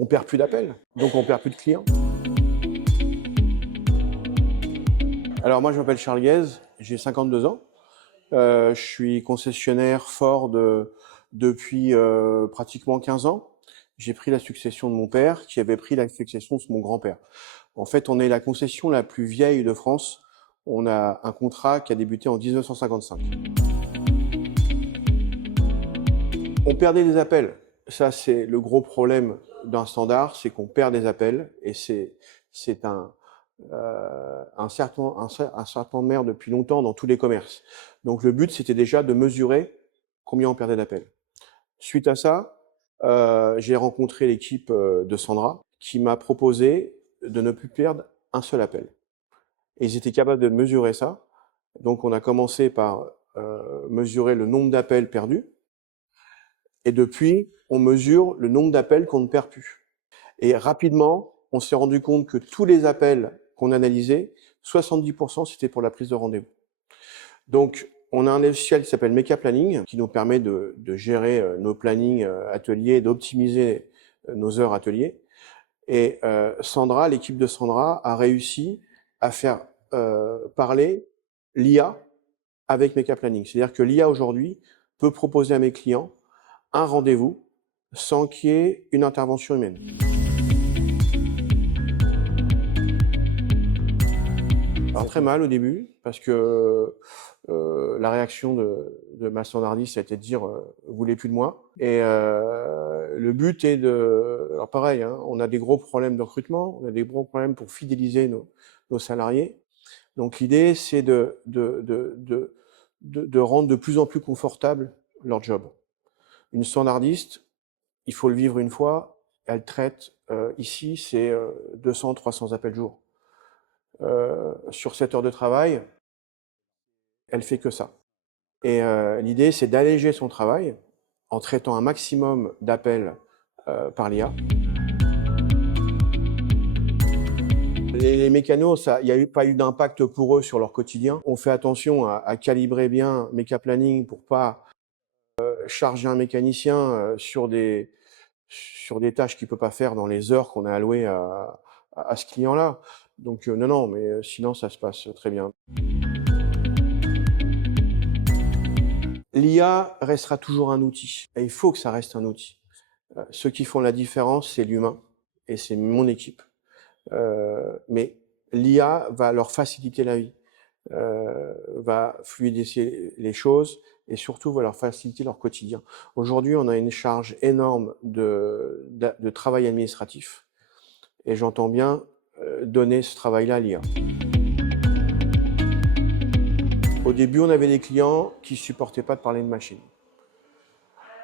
on perd plus d'appels, donc on perd plus de clients. Alors moi je m'appelle Charles Guèze, j'ai 52 ans. Je suis concessionnaire Ford depuis pratiquement 15 ans. J'ai pris la succession de mon père qui avait pris la succession de mon grand-père. En fait, on est la concession la plus vieille de France. On a un contrat qui a débuté en 1955. On perdait des appels. Ça, c'est le gros problème d'un standard, c'est qu'on perd des appels et c'est un serpent de mer depuis longtemps dans tous les commerces. Donc le but, c'était déjà de mesurer combien on perdait d'appels. Suite à ça, j'ai rencontré l'équipe de Sandra qui m'a proposé de ne plus perdre un seul appel. Et ils étaient capables de mesurer ça. Donc on a commencé par mesurer le nombre d'appels perdus. Et depuis, on mesure le nombre d'appels qu'on ne perd plus. Et rapidement, on s'est rendu compte que tous les appels qu'on analysait, 70% c'était pour la prise de rendez-vous. Donc, on a un logiciel qui s'appelle Mecha Planning, qui nous permet de gérer nos plannings ateliers, d'optimiser nos heures ateliers. Et Sandra, l'équipe de Sandra, a réussi à faire parler l'IA avec Mecha Planning. C'est-à-dire que l'IA aujourd'hui peut proposer à mes clients un rendez-vous sans qu'il y ait une intervention humaine. Alors très mal au début, parce que la réaction de ma standardiste a été de dire vous voulez plus de moi. Et le but est de... Alors pareil, hein, on a des gros problèmes de recrutement, on a des gros problèmes pour fidéliser nos salariés. Donc l'idée, c'est de rendre de plus en plus confortable leur job. Une standardiste, il faut le vivre une fois, elle traite, ici, c'est 200, 300 appels jour. Sur 7 heures de travail, elle fait que ça. Et l'idée, c'est d'alléger son travail en traitant un maximum d'appels par l'IA. Les mécanos, il n'y a pas eu d'impact pour eux sur leur quotidien. On fait attention à calibrer bien Mecha Planning pour pas charger un mécanicien sur des tâches qu'il peut pas faire dans les heures qu'on a allouées à ce client-là. Donc non, mais sinon ça se passe très bien. L'IA restera toujours un outil, et il faut que ça reste un outil. Ceux qui font la différence, c'est l'humain, et c'est mon équipe. Mais l'IA va leur faciliter la vie, va fluidifier les choses, et surtout va leur faciliter leur quotidien. Aujourd'hui, on a une charge énorme de travail administratif, et j'entends bien donner ce travail-là à l'IA. Au début, on avait des clients qui ne supportaient pas de parler de machine.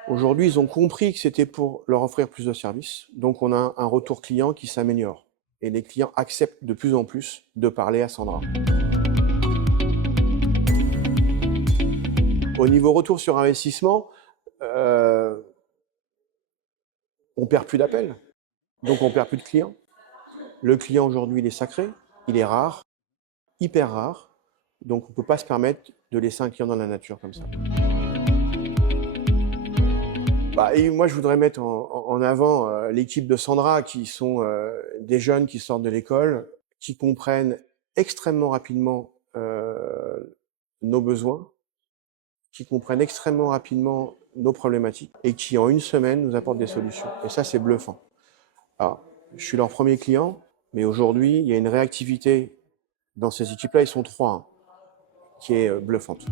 Aujourd'hui, ils ont compris que c'était pour leur offrir plus de services. Donc, on a un retour client qui s'améliore. Et les clients acceptent de plus en plus de parler à Sandra. Au niveau retour sur investissement, on perd plus d'appels. Donc, on perd plus de clients. Le client aujourd'hui, il est sacré, il est rare, hyper rare. Donc, on ne peut pas se permettre de laisser un client dans la nature comme ça. Et moi, je voudrais mettre en avant l'équipe de Sandra, qui sont des jeunes qui sortent de l'école, qui comprennent extrêmement rapidement nos besoins, qui comprennent extrêmement rapidement nos problématiques et qui, en une semaine, nous apportent des solutions. Et ça, c'est bluffant. Alors, je suis leur premier client, mais aujourd'hui, il y a une réactivité dans ces équipes-là, ils sont 3, hein, qui est bluffante.